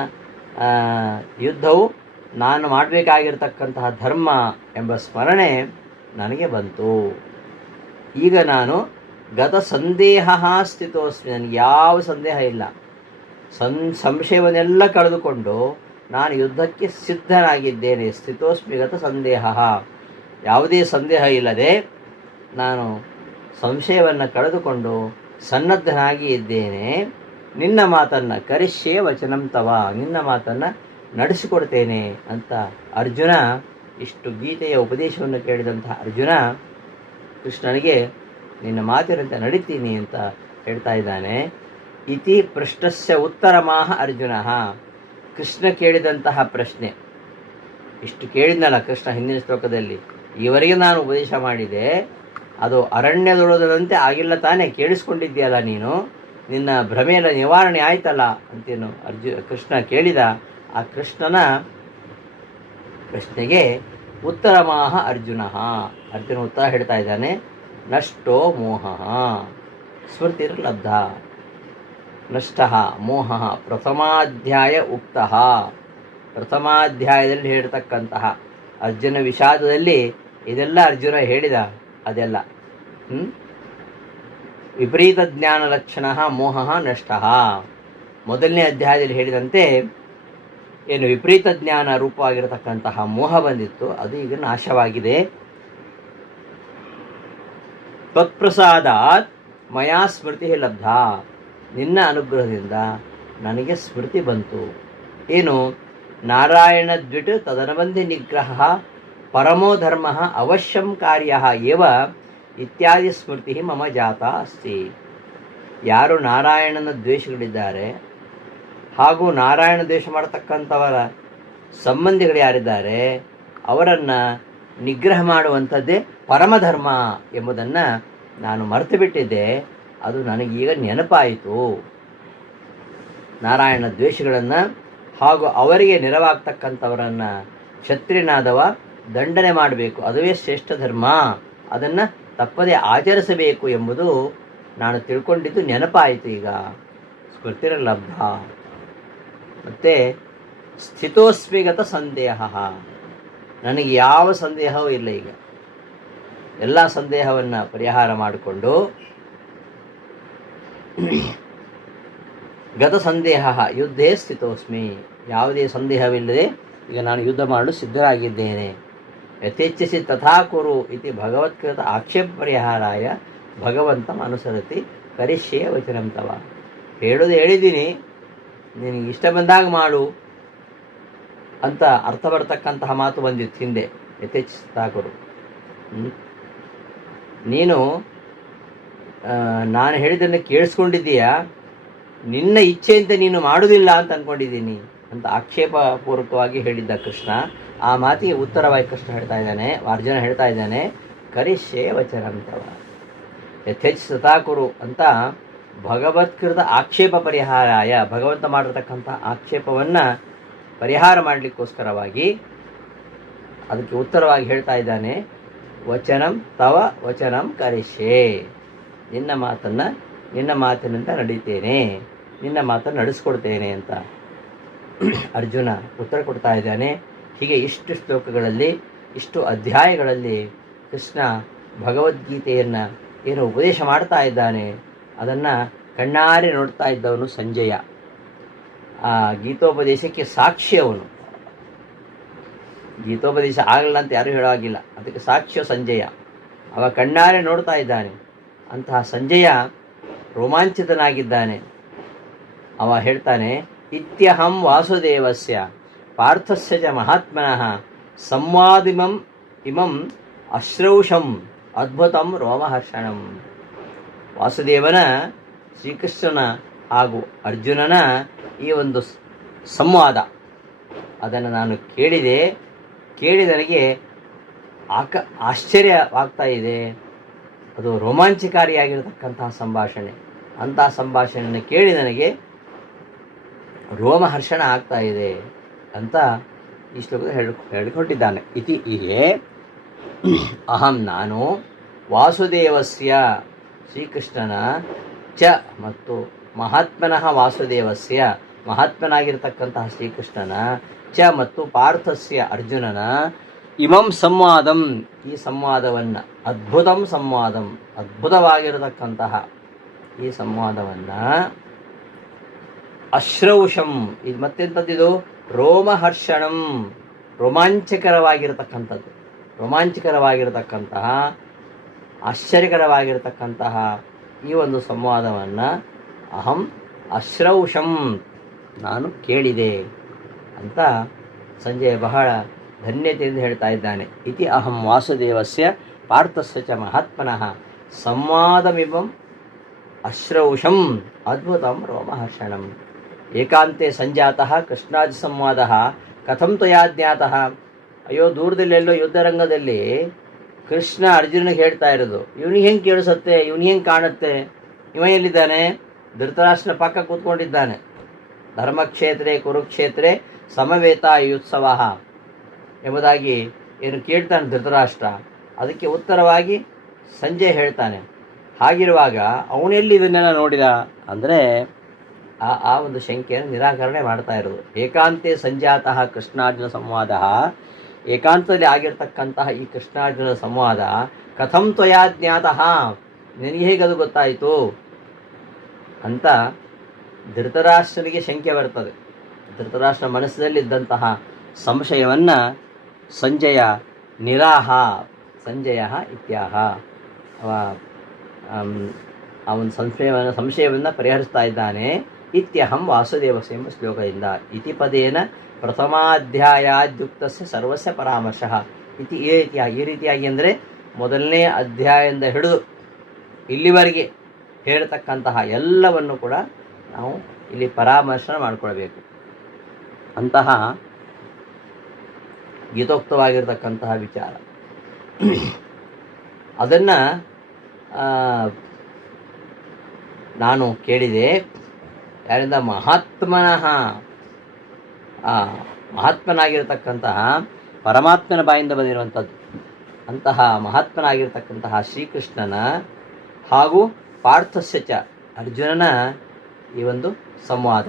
ಯುದ್ಧವು ನಾನು ಮಾಡಬೇಕಾಗಿರ್ತಕ್ಕಂತಹ ಧರ್ಮ ಎಂಬ ಸ್ಮರಣೆ ನನಗೆ ಬಂತು. ಈಗ ನಾನು ಗತ ಸಂದೇಹ ಸ್ಥಿತೋಸ್ಮಿ, ನನಗೆ ಯಾವ ಸಂದೇಹ ಇಲ್ಲ. ಸಂ, ಸಂಶಯವನ್ನೆಲ್ಲ ಕಳೆದುಕೊಂಡು ನಾನು ಯುದ್ಧಕ್ಕೆ ಸಿದ್ಧನಾಗಿದ್ದೇನೆ. ಸ್ಥಿತೋಸ್ಮಿ ಗತ ಸಂದೇಹ ಯಾವುದೇ ಸಂದೇಹ ಇಲ್ಲದೆ ನಾನು ಸಂಶಯವನ್ನು ಕಳೆದುಕೊಂಡು ಸನ್ನದ್ಧನಾಗಿ ಇದ್ದೇನೆ. ನಿನ್ನ ಮಾತನ್ನು ಕರಿಷ್ಯೇ ವಚನಂ ತವ, ನಿನ್ನ ಮಾತನ್ನು ನಡೆಸಿಕೊಡ್ತೇನೆ ಅಂತ ಅರ್ಜುನ ಇಷ್ಟು ಗೀತೆಯ ಉಪದೇಶವನ್ನು ಕೇಳಿದಂತಹ ಅರ್ಜುನ ಕೃಷ್ಣನಿಗೆ, ನಿನ್ನ ಮಾತಿನಂತೆ ನಡೀತೀನಿ ಅಂತ ಹೇಳ್ತಾ ಇದ್ದಾನೆ. ಇತಿ ಪೃಷ್ಟಸ್ಯ ಉತ್ತರಮಾಹ ಅರ್ಜುನ. ಕೃಷ್ಣ ಕೇಳಿದಂತಹ ಪ್ರಶ್ನೆ. ಇಷ್ಟು ಕೇಳಿದ್ನಲ್ಲ ಕೃಷ್ಣ ಹಿಂದಿನ ಶ್ಲೋಕದಲ್ಲಿ. ಇವರಿಗೆ ನಾನು ಉಪದೇಶ ಮಾಡಿದೆ, ಅದು ಅರಣ್ಯದೊಳದಂತೆ ಆಗಿಲ್ಲ ತಾನೇ, ಕೇಳಿಸ್ಕೊಂಡಿದ್ದೀಯಲ್ಲ ನೀನು? ನಿನ್ನ ಭ್ರಮೆಯ ನಿವಾರಣೆ ಆಯ್ತಲ್ಲ ಅಂತೇನು ಅರ್ಜು, ಕೃಷ್ಣ ಕೇಳಿದ ಆ ಕೃಷ್ಣನ ಪ್ರಶ್ನೆಗೆ ಉತ್ತರ ಮಾಹ ಅರ್ಜುನ. ಅರ್ಜುನ ಉತ್ತರ ಹೇಳ್ತಾ ಇದ್ದಾನೆ, ನಷ್ಟೋ ಮೋಹ. ಸ್ಮೃತಿರ್ಲಬ್ಧ. ನಷ್ಟ, ಮೋಹ, ಪ್ರಥಮಾಧ್ಯಾಯ ಉಕ್ತ. ಪ್ರಥಮಾಧ್ಯಾಯದಲ್ಲಿ ಹೇಳ್ತಕ್ಕಂತಹ ಅರ್ಜುನ ವಿಷಾದದಲ್ಲಿ ಇದೆಲ್ಲ ಅರ್ಜುನ ಹೇಳಿದ, ಅದೆಲ್ಲ? ವಿಪರೀತ ಜ್ಞಾನ ಲಕ್ಷಣ, ಮೋಹ, ನಷ್ಟ. ಮೊದಲನೇ ಅಧ್ಯಾಯದಲ್ಲಿ ಹೇಳಿದಂತೆ ಏನು ವಿಪರೀತ ಜ್ಞಾನ ರೂಪವಾಗಿರತಕ್ಕಂತಹ ಮೋಹ ಬಂದಿತ್ತು, ಅದು ಈಗ ನಾಶವಾಗಿದೆ. ತ್ವತ್ಪ್ರಸಾದಾತ್ ಮಯಾ ಸ್ಮೃತಿ ಲಬ್ಧ. ನಿನ್ನ ಅನುಗ್ರಹದಿಂದ ನನಗೆ ಸ್ಮೃತಿ ಬಂತು. ಏನು? ನಾರಾಯಣ ದ್ವಿಟ್ ತದನಬಂಧಿ ನಿಗ್ರಹ ಪರಮೋ ಧರ್ಮ ಅವಶ್ಯಂ ಕಾರ್ಯ ಏವ ಇತ್ಯಾದಿ ಸ್ಮೃತಿ ಮಮ ಜಾತ ಅಸ್ತಿ. ಯಾರು ನಾರಾಯಣನ ದ್ವೇಷಗಳಿದ್ದಾರೆ ಹಾಗೂ ನಾರಾಯಣ ದ್ವೇಷ ಮಾಡತಕ್ಕಂಥವರ ಸಂಬಂಧಿಗಳು ಯಾರಿದ್ದಾರೆ, ಅವರನ್ನು ನಿಗ್ರಹ ಮಾಡುವಂಥದ್ದೇ ಪರಮಧರ್ಮ ಎಂಬುದನ್ನು ನಾನು ಮರೆತು ಬಿಟ್ಟಿದ್ದೆ. ಅದು ನನಗೀಗ ನೆನಪಾಯಿತು. ನಾರಾಯಣ ದ್ವೇಷಗಳನ್ನು ಹಾಗೂ ಅವರಿಗೆ ನೆರವಾಗ್ತಕ್ಕಂಥವರನ್ನು ಕ್ಷತ್ರಿಯನಾದವ ದಂಡನೆ ಮಾಡಬೇಕು. ಅದುವೇ ಶ್ರೇಷ್ಠ ಧರ್ಮ. ಅದನ್ನು ತಪ್ಪದೇ ಆಚರಿಸಬೇಕು ಎಂಬುದು ನಾನು ತಿಳ್ಕೊಂಡಿದ್ದು ನೆನಪಾಯಿತು ಈಗ. ಸ್ಮೃತಿರಲಬ್ಧ ಮತ್ತು ಸ್ಥಿತೋಸ್ಮಿಗತ ಸಂದೇಹ ನನಗೆ ಯಾವ ಸಂದೇಹವೂ ಇಲ್ಲ ಈಗ. ಎಲ್ಲ ಸಂದೇಹವನ್ನು ಪರಿಹಾರ ಮಾಡಿಕೊಂಡು ಗತ ಸಂದೇಹ ಯುದ್ಧೇ ಸ್ಥಿತೋಸ್ಮಿ. ಯಾವುದೇ ಸಂದೇಹವಿಲ್ಲದೆ ಈಗ ನಾನು ಯುದ್ಧ ಮಾಡಲು ಸಿದ್ಧರಾಗಿದ್ದೇನೆ. ಯಥೇಚ್ಛಿಸಿ ತಥಾ ಕುರು ಇತಿ ಭಗವತ್ಕೃತ ಆಕ್ಷೇಪ ಪರಿಹಾರಾಯ ಭಗವಂತಂ ಅನುಸರತಿ ಕರಿಷ್ಯೇ ವಚನಂತವ ಹೇಳೋದು ಹೇಳಿದ್ದೀನಿ ನಿನಗೆ ಇಷ್ಟ ಬಂದಾಗ ಮಾಡು ಅಂತ ಅರ್ಥ ಬರ್ತಕ್ಕಂತಹ ಮಾತು ಬಂದಿತ್ತು ಹಿಂದೆ. ಯಥೇಚ್ಛ ತಥಾ ಕುರು ನೀನು ನಾನು ಹೇಳಿದ್ದನ್ನು ಕೇಳಿಸ್ಕೊಂಡಿದ್ದೀಯಾ? ನಿನ್ನ ಇಚ್ಛೆಯಂತೆ ನೀನು ಮಾಡುವುದಿಲ್ಲ ಅಂತ ಅಂದ್ಕೊಂಡಿದ್ದೀನಿ ಅಂತ ಆಕ್ಷೇಪ ಪೂರ್ವಕವಾಗಿ ಹೇಳಿದ್ದ ಕೃಷ್ಣ. ಆ ಮಾತಿಗೆ ಉತ್ತರವಾಗಿ ಕೃಷ್ಣ ಹೇಳ್ತಾ ಇದ್ದಾನೆ ಅರ್ಜುನ ಹೇಳ್ತಾ ಇದ್ದಾನೆ ಕರಿಷೇ ವಚನಂತವ. ಯಥೇಚ್ಛ ಸತಾಕುರು ಅಂತ ಭಗವತ್ಕೃತ ಆಕ್ಷೇಪ ಪರಿಹಾರಾಯ, ಭಗವಂತ ಮಾಡಿರ್ತಕ್ಕಂಥ ಆಕ್ಷೇಪವನ್ನು ಪರಿಹಾರ ಮಾಡಲಿಕ್ಕೋಸ್ಕರವಾಗಿ ಅದಕ್ಕೆ ಉತ್ತರವಾಗಿ ಹೇಳ್ತಾ ಇದ್ದಾನೆ, ವಚನಂ ತವ ವಚನಂ ಕರಿಷೆ ನಿನ್ನ ಮಾತನ್ನು, ನಿನ್ನ ಮಾತಿನಿಂದ ನಡೀತೇನೆ, ನಿನ್ನ ಮಾತನ್ನು ನಡೆಸ್ಕೊಡ್ತೇನೆ ಅಂತ ಅರ್ಜುನ ಉತ್ತರ ಕೊಡ್ತಾ ಇದ್ದಾನೆ. ಹೀಗೆ ಇಷ್ಟು ಶ್ಲೋಕಗಳಲ್ಲಿ, ಇಷ್ಟು ಅಧ್ಯಾಯಗಳಲ್ಲಿ ಕೃಷ್ಣ ಭಗವದ್ಗೀತೆಯನ್ನು ಏನು ಉಪದೇಶ ಮಾಡ್ತಾ ಇದ್ದಾನೆ. ಅದನ್ನು ಕಣ್ಣಾರೆ ನೋಡ್ತಾ ಇದ್ದವನು ಸಂಜಯ. ಆ ಗೀತೋಪದೇಶಕ್ಕೆ ಸಾಕ್ಷಿ ಅವನು. ಗೀತೋಪದೇಶ ಆಗಲ್ಲ ಅಂತ ಯಾರೂ ಹೇಳೋಗಿಲ್ಲ ಅದಕ್ಕೆ ಸಾಕ್ಷ್ಯ ಸಂಜಯ. ಅವ ಕಣ್ಣಾರೆ ನೋಡ್ತಾ ಇದ್ದಾನೆ. ಅಂತಹ ಸಂಜಯ ರೋಮಾಂಚಿತನಾಗಿದ್ದಾನೆ. ಅವ ಹೇಳ್ತಾನೆ, ಇತ್ಯಹಂ ವಾಸುದೇವಸ್ಯ ಪಾರ್ಥಸ್ಯ ಚ ಮಹಾತ್ಮನಃ ಸಂವಾದಿಮಂ ಇಮಂ ಅಶ್ರೌಷಂ ಅದ್ಭುತಂ ರೋಮಹರ್ಷಣಂ. ವಾಸುದೇವನ ಶ್ರೀಕೃಷ್ಣನ ಹಾಗೂ ಅರ್ಜುನನ ಈ ಒಂದು ಸಂವಾದ. ಅದನ್ನು ನಾನು ಕೇಳಿದೆ. ಕೇಳಿ ನನಗೆ ಆಕ, ಆಶ್ಚರ್ಯವಾಗ್ತಾ ಇದೆ. ಅದು ರೋಮಾಂಚಕಾರಿಯಾಗಿರತಕ್ಕಂತಹ ಸಂಭಾಷಣೆ. ಅಂತಹ ಸಂಭಾಷಣೆಯನ್ನು ಕೇಳಿ ನನಗೆ ರೋಮಹರ್ಷಣ ಆಗ್ತಾ ಇದೆ ಅಂತ ಈ ಶ್ಲೋಕದ ಹೇಳಿ, ಹೇಳಿಕೊಟ್ಟಿದ್ದಾನೆ. ಇತಿ ಹೀಗೆ ಅಹಂ ನಾನು ವಾಸುದೇವಸ್ಯ ಶ್ರೀಕೃಷ್ಣನ ಚ ಮತ್ತು ಮಹಾತ್ಮನಃ ವಾಸುದೇವಸ್ಯ. ಮಹಾತ್ಮನಾಗಿರ್ತಕ್ಕಂತಹ ಶ್ರೀಕೃಷ್ಣನ ಚ ಮತ್ತು ಪಾರ್ಥಸ್ಯ ಅರ್ಜುನನ. ಇಮಂ ಸಂವಾದಂ. ಈ ಸಂವಾದವನ್ನು, ಅದ್ಭುತಂ ಸಂವಾದಂ, ಅದ್ಭುತವಾಗಿರತಕ್ಕಂತಹ ಈ ಸಂವಾದವನ್ನು ಅಶ್ರೌಷಂ. ಇದು ಮತ್ತೆಂಥದ್ದಿದು? ರೋಮಹರ್ಷಣಂ. ರೋಮಾಂಚಕರವಾಗಿರತಕ್ಕಂಥದ್ದು. ರೋಮಾಂಚಕರವಾಗಿರತಕ್ಕಂತಹ ಆಶ್ಚರ್ಯಕರವಾಗಿರತಕ್ಕಂತಹ ಈ ಒಂದು ಸಂವಾದವನ್ನು ಅಹಂ ಅಶ್ರೌಷಂ ನಾನು ಕೇಳಿದೆ ಅಂತ ಸಂಜೆ ಬಹಳ ಧನ್ಯತೆಯಿಂದ ಹೇಳ್ತಾ ಇದ್ದಾನೆ. ಇತಿ ಅಹಂ ವಾಸುದೇವಸ್ಯ ಪಾರ್ಥಸ್ಯ ಚ ಮಹಾತ್ಮನಃ ಸಂವಾದಮಿಮಂ ಅಶ್ರೌಷಂ ಅದ್ಭುತಂ ರೋಮಹರ್ಷಣಂ. ಏಕಾಂತೆ ಸಂಜಾತಃ ಕೃಷ್ಣಾಜಿ ಸಂವಾದ ಕಥಂ ತ್ವಯಾ ಜ್ಞಾತಃ. ಅಯ್ಯೋ ದೂರದಲ್ಲೆಲ್ಲೋ ಯುದ್ಧರಂಗದಲ್ಲಿ ಕೃಷ್ಣ ಅರ್ಜುನಿಗೆ ಹೇಳ್ತಾ ಇರೋದು, ಇವನು ಹೆಂಗೆ ಕೇಳಿಸುತ್ತೆ? ಇವನು ಹೆಂಗೆ ಕಾಣುತ್ತೆ? ಇವ ಎಲ್ಲಿದ್ದಾನೆ? ಧೃತರಾಷ್ಟ್ರನ ಪಕ್ಕ ಕೂತ್ಕೊಂಡಿದ್ದಾನೆ. ಧರ್ಮಕ್ಷೇತ್ರೆ ಕುರುಕ್ಷೇತ್ರೆ ಸಮವೇತ ಉತ್ಸವ ಎಂಬುದಾಗಿ ಏನು ಕೇಳ್ತಾನೆ ಧೃತರಾಷ್ಟ್ರ. ಅದಕ್ಕೆ ಉತ್ತರವಾಗಿ ಸಂಜೆ ಹೇಳ್ತಾನೆ. ಹಾಗಿರುವಾಗ ಅವನೆಲ್ಲಿ ಇದನ್ನೆಲ್ಲ ನೋಡಿದ? ಅಂದರೆ ಆ ಆ ಒಂದು ಶಂಕೆಯನ್ನು ನಿರಾಕರಣೆ ಮಾಡ್ತಾ ಇರೋದು. ಏಕಾಂತೆ ಸಂಜಾತಃ ಕೃಷ್ಣಾರ್ಜುನ ಸಂವಾದ ಏಕಾಂತದಲ್ಲಿ ಆಗಿರ್ತಕ್ಕಂತಹ ಈ ಕೃಷ್ಣಾರ್ಜುನ ಸಂವಾದ, ಕಥಂ ತ್ವಯಾ ಜ್ಞಾತಃ ನಿನಗೆ ಹೇಗದು ಗೊತ್ತಾಯಿತು? ಅಂತ ಧೃತರಾಷ್ಟ್ರನಿಗೆ ಶಂಕೆ ಬರ್ತದೆ. ಧೃತರಾಷ್ಟ್ರ ಮನಸ್ಸಿನಲ್ಲಿದ್ದಂತಹ ಸಂಶಯವನ್ನು ಸಂಜಯ ನಿರಾಹ, ಸಂಜಯ ಇತ್ಯಾಹ, ಅವ ಅವನ ಸಂಶಯವನ್ನು ಸಂಶಯವನ್ನು ಪರಿಹರಿಸ್ತಾ ಇದ್ದಾನೆ. ಇತ್ಯಹಂ ವಾಸುದೇವಸ ಎಂಬ ಶ್ಲೋಕದಿಂದ. ಇತಿ ಪದೇನ ಪ್ರಥಮಾಧ್ಯಾಯಾದ್ಯುಕ್ತಸ್ಯ ಸರ್ವಸ್ಯ ಪರಾಮರ್ಶಃ ಇತಿ ಈ ರೀತಿಯಾಗಿ ಈ ರೀತಿಯಾಗಿ ಅಂದರೆ ಮೊದಲನೇ ಅಧ್ಯಾಯದಿಂದ ಹಿಡಿದು ಇಲ್ಲಿವರೆಗೆ ಹೇಳ್ತಕ್ಕಂತಹ ಎಲ್ಲವನ್ನು ಕೂಡ ನಾವು ಇಲ್ಲಿ ಪರಾಮರ್ಶನ ಮಾಡಿಕೊಳ್ಬೇಕು. ಅಂತಹ ಗೀತೋಕ್ತವಾಗಿರ್ತಕ್ಕಂತಹ ವಿಚಾರ. ಅದನ್ನು ನಾನು ಕೇಳಿದೆ, ಯಾರಿಂದ ಮಹಾತ್ಮನಃ ಆ ಮಹಾತ್ಮನಾಗಿರ್ತಕ್ಕಂತಹ ಪರಮಾತ್ಮನ ಬಾಯಿಂದ ಬಂದಿರುವಂಥದ್ದು ಅಂತಹ ಮಹಾತ್ಮನಾಗಿರ್ತಕ್ಕಂತಹ ಶ್ರೀಕೃಷ್ಣನ ಹಾಗೂ ಪಾರ್ಥಸ್ಯಚ ಅರ್ಜುನನ ಈ ಒಂದು ಸಂವಾದ.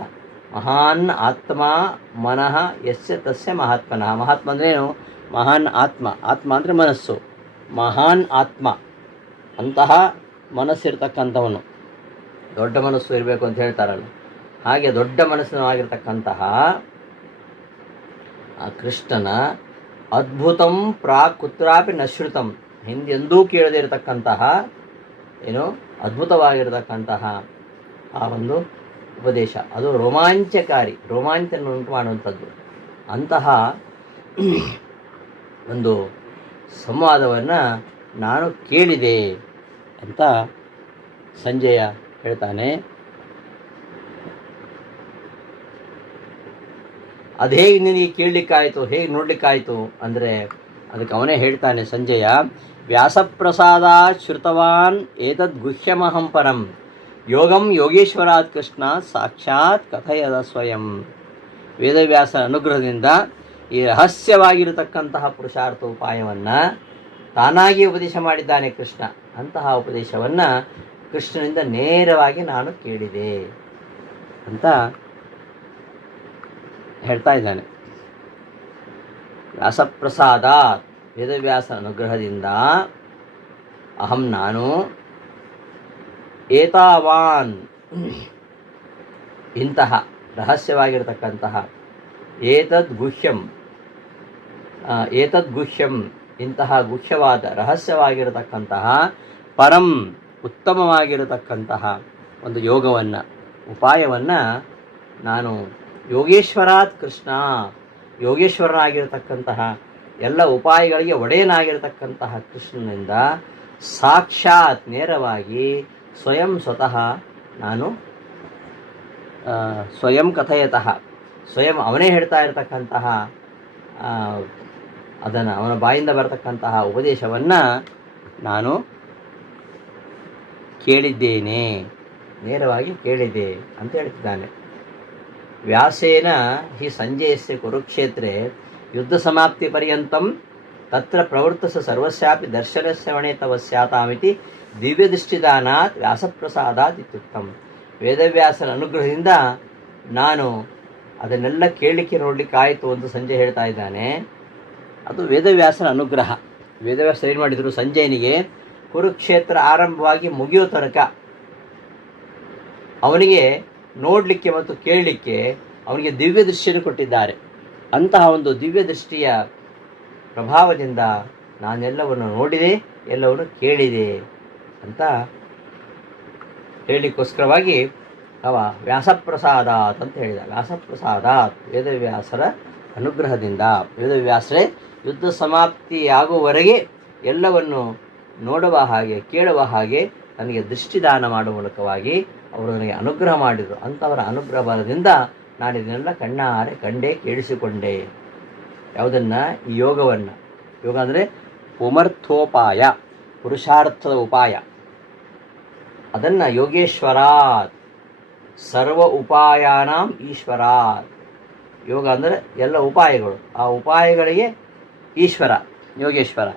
ಮಹಾನ್ ಆತ್ಮ ಮನಃ ಯಸ್ಯ ತಸ್ಯ ಮಹಾತ್ಮನ. ಮಹಾತ್ಮ ಅಂದ್ರೇನು ಮಹಾನ್ ಆತ್ಮ. ಆತ್ಮ ಅಂದರೆ ಮನಸ್ಸು. ಮಹಾನ್ ಆತ್ಮ. ಅಂತಹ ಮನಸ್ಸಿರ್ತಕ್ಕಂಥವನು. ದೊಡ್ಡ ಮನಸ್ಸು ಇರಬೇಕು ಅಂತ ಹೇಳ್ತಾರಲ್ಲ. ಹಾಗೆ ದೊಡ್ಡ ಮನಸ್ಸಿನವಾಗಿರ್ತಕ್ಕಂತಹ ಆ ಕೃಷ್ಣನ ಅದ್ಭುತಂ ಪ್ರಾಕ್ ಕುತ್ರಾಪಿ ನಶ್ರುತಂ. ಹಿಂದೆಂದೂ ಕೇಳದೇ ಇರತಕ್ಕಂತಹ ಏನು, ಅದ್ಭುತವಾಗಿರತಕ್ಕಂತಹ ಆ ಒಂದು ಉಪದೇಶ. ಅದು ರೋಮಾಂಚಕಾರಿ, ರೋಮಾಂಚನ ಉಂಟು ಮಾಡುವಂಥದ್ದು. ಅಂತಹ ಒಂದು ಸಂವಾದವನ್ನು ನಾನು ಕೇಳಿದೆ ಅಂತ ಸಂಜಯ ಹೇಳ್ತಾನೆ. ಅದು ಹೇಗೆ ನಿನಗೆ ಕೇಳಲಿಕ್ಕಾಯಿತು, ಹೇಗೆ ನೋಡಲಿಕ್ಕಾಯಿತು ಅಂದರೆ ಅದಕ್ಕೆ ಅವನೇ ಹೇಳ್ತಾನೆ, ಸಂಜಯ, ವ್ಯಾಸಪ್ರಸಾದ ಶ್ರುತವಾನ್ ಏತದ್ ಗುಹ್ಯಮಹಂ ಪರಂ, ಯೋಗಂ ಯೋಗೇಶ್ವರಾತ್ ಕೃಷ್ಣ ಸಾಕ್ಷಾತ್ ಕಥೆಯದ ಸ್ವಯಂ. ವೇದವ್ಯಾಸ ಅನುಗ್ರಹದಿಂದ ಈ ರಹಸ್ಯವಾಗಿರತಕ್ಕಂತಹ ಪುರುಷಾರ್ಥ ಉಪಾಯವನ್ನು ತಾನಾಗಿ ಉಪದೇಶ ಮಾಡಿದ್ದಾನೆ ಕೃಷ್ಣ. ಅಂತಹ ಉಪದೇಶವನ್ನು ಕೃಷ್ಣನಿಂದ ನೇರವಾಗಿ ನಾನು ಕೇಳಿದೆ ಅಂತ ಹೇಳ್ತಾ ಇದ್ದಾನೆ. ವ್ಯಾಸಪ್ರಸಾದ ವೇದವ್ಯಾಸ ಅನುಗ್ರಹದಿಂದ ಅಹಂ ನಾನು ಏತಾವಾನ್ ಇಂತಹ ರಹಸ್ಯವಾಗಿರತಕ್ಕಂತಹ ಏತದ್ ಗುಹ್ಯಂ ಏತದ್ ಗುಹ್ಯಂ ಇಂತಹ ಗುಹ್ಯವಾದ ರಹಸ್ಯವಾಗಿರತಕ್ಕಂತಹ ಪರಂ ಉತ್ತಮವಾಗಿರತಕ್ಕಂತಹ ಒಂದು ಯೋಗವನ್ನು, ಉಪಾಯವನ್ನು ನಾನು ಯೋಗೇಶ್ವರಾತ್ ಕೃಷ್ಣ. ಯೋಗೇಶ್ವರನಾಗಿರತಕ್ಕಂತಹ ಎಲ್ಲ ಉಪಾಯಗಳಿಗೆ ಒಡೆಯನಾಗಿರತಕ್ಕಂತಹ ಕೃಷ್ಣನಿಂದ ಸಾಕ್ಷಾತ್ ನೇರವಾಗಿ ಸ್ವಯಂ ಸ್ವತಃ ನಾನು ಸ್ವಯಂ ಕಥೆಯತಃ, ಸ್ವಯಂ ಅವನೇ ಹೇಳ್ತಾ ಇರತಕ್ಕಂತಹ ಅದನ್ನು ಅವನ ಬಾಯಿಂದ ಬರತಕ್ಕಂತಹ ಉಪದೇಶವನ್ನು ನಾನು ಕೇಳಿದ್ದೇನೆ. ನೇರವಾಗಿ ಕೇಳಿದೆ ಅಂತ ಹೇಳ್ತಿದ್ದಾನೆ. ವ್ಯಾಸೇನ ಹಿ ಸಂಜಯಸ್ಯ ಕುರುಕ್ಷೇತ್ರೆ ಯುದ್ಧ ಸಮಾಪ್ತಿ ಪರ್ಯಂತಂ ತತ್ರ ಪ್ರವೃತ್ತಸ ಸರ್ವಸ್ಯಾಪಿ ದರ್ಶನಶ್ರವಣೆ ತವ ಸ್ಯಾತಾಮಿತಿ ದಿವ್ಯದೃಷ್ಟಿದಾನಾತ್ ವ್ಯಾಸಪ್ರಸಾದಾತ್ ಇತ್ಯುಕ್ತಂ. ವೇದವ್ಯಾಸನ ಅನುಗ್ರಹದಿಂದ ನಾನು ಅದನ್ನೆಲ್ಲ ಕೇಳಲಿಕ್ಕೆ ನೋಡಲಿಕ್ಕೆ ಆಯಿತು ಅಂತ ಸಂಜೆ ಹೇಳ್ತಾ ಇದ್ದಾನೆ. ಅದು ವೇದವ್ಯಾಸನ ಅನುಗ್ರಹ. ವೇದವ್ಯಾಸ ಏನು ಮಾಡಿದರು? ಸಂಜಯನಿಗೆ ಕುರುಕ್ಷೇತ್ರ ಆರಂಭವಾಗಿ ಮುಗಿಯೋ ತನಕ ಅವನಿಗೆ ನೋಡಲಿಕ್ಕೆ ಮತ್ತು ಕೇಳಲಿಕ್ಕೆ ಅವನಿಗೆ ದಿವ್ಯ ದೃಷ್ಟಿಯನ್ನು ಕೊಟ್ಟಿದ್ದಾರೆ. ಅಂತಹ ಒಂದು ದಿವ್ಯ ದೃಷ್ಟಿಯ ಪ್ರಭಾವದಿಂದ ನಾನೆಲ್ಲವನ್ನು ನೋಡಿದೆ, ಎಲ್ಲವನ್ನು ಕೇಳಿದೆ ಅಂತ ಹೇಳಲಿಕ್ಕೋಸ್ಕರವಾಗಿ ಅವ ವ್ಯಾಸಪ್ರಸಾದಾತ್ ಅಂತ ಹೇಳಿದ ವ್ಯಾಸಪ್ರಸಾದಾತ್, ವೇದವ್ಯಾಸರ ಅನುಗ್ರಹದಿಂದ. ವೇದವ್ಯಾಸರೇ, ಯುದ್ಧ ಸಮಾಪ್ತಿಯಾಗುವವರೆಗೆ ಎಲ್ಲವನ್ನು ನೋಡುವ ಹಾಗೆ, ಕೇಳುವ ಹಾಗೆ ನನಗೆ ದೃಷ್ಟಿದಾನ ಮಾಡುವ ಮೂಲಕವಾಗಿ ಅವರು ನನಗೆ ಅನುಗ್ರಹ ಮಾಡಿದರು. ಅಂಥವರ ಅನುಗ್ರಹ ಬಲದಿಂದ ನಾನು ಇದನ್ನೆಲ್ಲ ಕಣ್ಣಾರೆ ಕಂಡೇ ಕೇಳಿಸಿಕೊಂಡೆ. ಯಾವುದನ್ನು? ಈ ಯೋಗವನ್ನು. ಯೋಗ ಅಂದರೆ ಪುಮರ್ಥೋಪಾಯ ಪುರುಷಾರ್ಥದ ಉಪಾಯ. ಅದನ್ನು ಯೋಗೇಶ್ವರಾತ್, ಸರ್ವ ಉಪಾಯಾನಾಂ ಈಶ್ವರಾತ್. ಯೋಗ ಅಂದರೆ ಎಲ್ಲ ಉಪಾಯಗಳು. ಆ ಉಪಾಯಗಳಿಗೆ ಈಶ್ವರ, ಯೋಗೇಶ್ವರ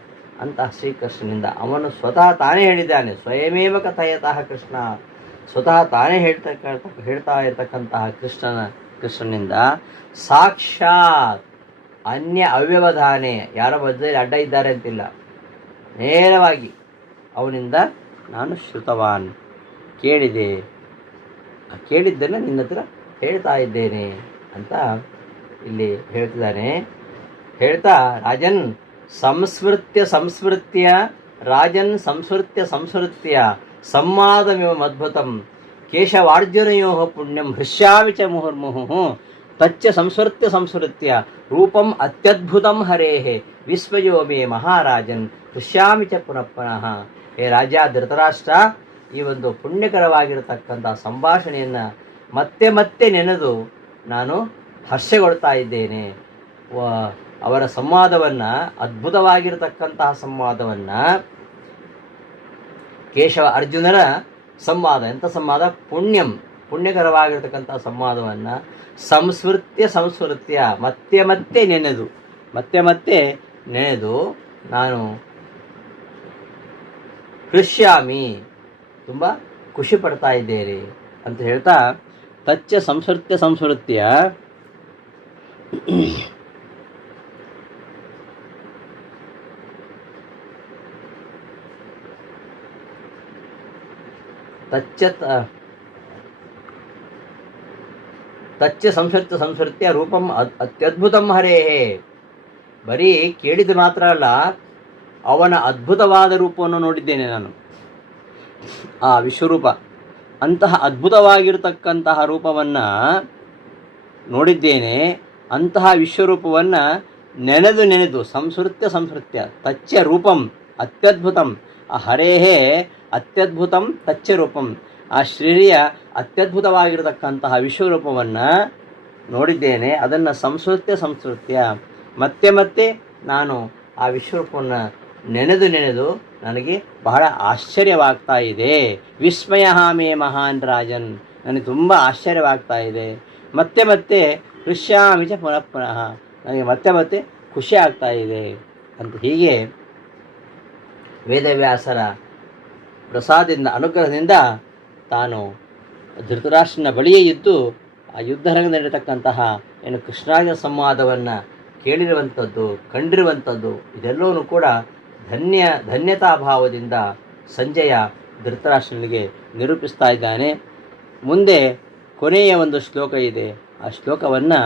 ಅಂತಹ ಶ್ರೀಕೃಷ್ಣನಿಂದ ಅವನು ಸ್ವತಃ ತಾನೇ ಹೇಳಿದ್ದಾನೆ. ಸ್ವಯಮೇವ ಕಥಯತಃ ಕೃಷ್ಣ. ಸ್ವತಃ ತಾನೇ ಹೇಳ್ತಕ್ಕ ಹೇಳ್ತಾ ಇರ್ತಕ್ಕಂತಹ ಕೃಷ್ಣನ ಕೃಷ್ಣನಿಂದ ಸಾಕ್ಷಾತ್ ಅನ್ಯ ಅವ್ಯವಧಾನೆ. ಯಾರ ಮಧ್ಯದಲ್ಲಿ ಅಡ್ಡ ಇದ್ದಾರೆ ಅಂತಿಲ್ಲ. ನೇರವಾಗಿ ಅವನಿಂದ ನಾನು ಶ್ರುತವಾನ್. ಕೇಳಿದೆ. ಕೇಳಿದ್ದನ್ನು ನಿನ್ನ ಹತ್ರ ಹೇಳ್ತಾ ಇದ್ದೇನೆ ಅಂತ ಇಲ್ಲಿ ಹೇಳ್ತಿದ್ದಾನೆ. ಹೇಳ್ತಾ, ರಾಜನ್, ಸಂಸ್ಮೃತ್ಯ ಸಂಸ್ಮೃತ್ಯ, ರಾಜನ್ ಸಂಸ್ಮೃತ್ಯ ಸಂಸ್ಮೃತ್ಯ ಸಂವಾದಮಿವ ಅದ್ಭುತಂ. ಕೇಶವಾರ್ಜುನಯೋ ಪುಣ್ಯಂ ಹೃಷ್ಯಾವಿ ಚ ಮುಹುರ್ಮುಹು. ತಚ್ಚ ಸಂಸ್ಮೃತ್ಯ ಸಂಸ್ಮೃತ್ಯ ರೂಪಂ ಅತ್ಯದ್ಭುತಂ ಹರೇಹೆ ವಿಶ್ವಯೋ ಮೇ ಮಹಾರಾಜನ್ ಹೃಷ್ಯಾಮಿ ಚ ಪುನಃ. ಹೇ ರಾಜ ಧೃತರಾಷ್ಟ್ರ, ಈ ಒಂದು ಪುಣ್ಯಕರವಾಗಿರತಕ್ಕಂಥ ಸಂಭಾಷಣೆಯನ್ನು ಮತ್ತೆ ಮತ್ತೆ ನೆನೆದು ನಾನು ಹರ್ಷಗೊಳ್ತಾ ಇದ್ದೇನೆ. ಅವರ ಸಂವಾದವನ್ನು, ಅದ್ಭುತವಾಗಿರತಕ್ಕಂತಹ ಸಂವಾದವನ್ನು ಕೇಶವ ಅರ್ಜುನರ ಸಂವಾದ. ಎಂಥ ಸಂವಾದ? ಪುಣ್ಯಂ. ಪುಣ್ಯಕರವಾಗಿರ್ತಕ್ಕಂಥ ಸಂವಾದವನ್ನು ಸಂಸ್ಮೃತ್ಯ ಸಂಸ್ಮೃತ್ಯ ಮತ್ತೆ ಮತ್ತೆ ನೆನೆದು, ಮತ್ತೆ ಮತ್ತೆ ನೆನೆದು ನಾನು ಹೃಷ್ಯಾಮಿ ತುಂಬ ಖುಷಿ ಪಡ್ತಾ ಇದ್ದೇನೆ ಅಂತ ಹೇಳ್ತಾ, ತಚ್ಚ ಸಂಸ್ಮೃತ್ಯ ಸಂಸ್ಕೃತ್ಯ ತಚ್ಚ ತ- ತಚ್ಚ ಸಂಸ್ಕೃತ ಸಂಸೃತ್ಯ ರೂಪಂ ಅತ್ಯದ್ಭುತಂ ಹರೇಹೇ ಬರೀ ಕೇಳಿದ ಮಾತ್ರ ಅಲ್ಲ, ಅವನ ಅದ್ಭುತವಾದ ರೂಪವನ್ನು ನೋಡಿದ್ದೇನೆ ನಾನು. ಆ ವಿಶ್ವರೂಪ, ಅಂತಹ ಅದ್ಭುತವಾಗಿರತಕ್ಕಂತಹ ರೂಪವನ್ನು ನೋಡಿದ್ದೇನೆ, ಅಂತಹ ವಿಶ್ವರೂಪವನ್ನು ನೆನೆದು ನೆನೆದು ಸಂಸ್ಕೃತ್ಯ ಸಂಸ್ಕೃತ್ಯ ತಚ್ಚ ರೂಪಂ, ಅತ್ಯದ್ಭುತಂ, ಆ ಹರೇಹೇ ಅತ್ಯದ್ಭುತಂ ತಚ್ಚ ರೂಪಂ. ಆ ಶ್ರೀರಿಯ ಅತ್ಯದ್ಭುತವಾಗಿರತಕ್ಕಂತಹ ವಿಶ್ವರೂಪವನ್ನು ನೋಡಿದ್ದೇನೆ. ಅದನ್ನು ಸಂಸ್ಕೃತ್ಯ ಸಂಸ್ಕೃತ್ಯ. ಮತ್ತೆ ಮತ್ತೆ ನಾನು ಆ ವಿಶ್ವರೂಪವನ್ನು ನೆನೆದು ನೆನೆದು ನನಗೆ ಬಹಳ ಆಶ್ಚರ್ಯವಾಗ್ತಾ ಇದೆ. ವಿಸ್ಮಯ ಮೇ ಮಹಾನ್ ರಾಜನ್. ನನಗೆ ತುಂಬ ಆಶ್ಚರ್ಯವಾಗ್ತಾ ಇದೆ. ಮತ್ತೆ ಮತ್ತೆ ಹೃಷ್ಯಾಮಿ ಚ ಪುನಃ ಪುನಃ ನನಗೆ ಮತ್ತೆ ಮತ್ತೆ ಖುಷಿ ಆಗ್ತಾ ಇದೆ. ಅಂತ ಹೀಗೆ ವೇದವ್ಯಾಸರ ಪ್ರಸಾದದಿಂದ, ಅನುಗ್ರಹದಿಂದ ತಾನು ಧೃತರಾಷ್ಟ್ರನ ಬಳಿಯೇ ಇದ್ದು, ಆ ಯುದ್ಧರಂಗದಲ್ಲಿ ನಡೀತಕ್ಕಂತಹ ಏನು ಕೃಷ್ಣರಾಜ ಸಂವಾದವನ್ನು ಕೇಳಿರುವಂಥದ್ದು ಕಂಡಿರುವಂಥದ್ದು ಇದೆಲ್ಲವೂ ಕೂಡ ಧನ್ಯ ಧನ್ಯತಾ ಭಾವದಿಂದ ಸಂಜಯ ಧೃತರಾಷ್ಟ್ರನಿಗೆ ನಿರೂಪಿಸ್ತಾ ಇದ್ದಾನೆ. ಮುಂದೆ ಕೊನೆಯ ಒಂದು ಶ್ಲೋಕ ಇದೆ. ಆ ಶ್ಲೋಕವನ್ನು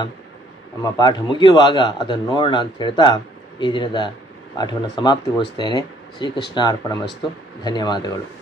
ನಮ್ಮ ಪಾಠ ಮುಗಿಯುವಾಗ ಅದನ್ನು ನೋಡೋಣ ಅಂತ ಹೇಳ್ತಾ ಈ ದಿನದ ಪಾಠವನ್ನು ಸಮಾಪ್ತಿಗೊಳಿಸ್ತೇನೆ. ಶ್ರೀಕೃಷ್ಣ ಅರ್ಪಣ ಮಸ್ತು ಧನ್ಯವಾದಗಳು.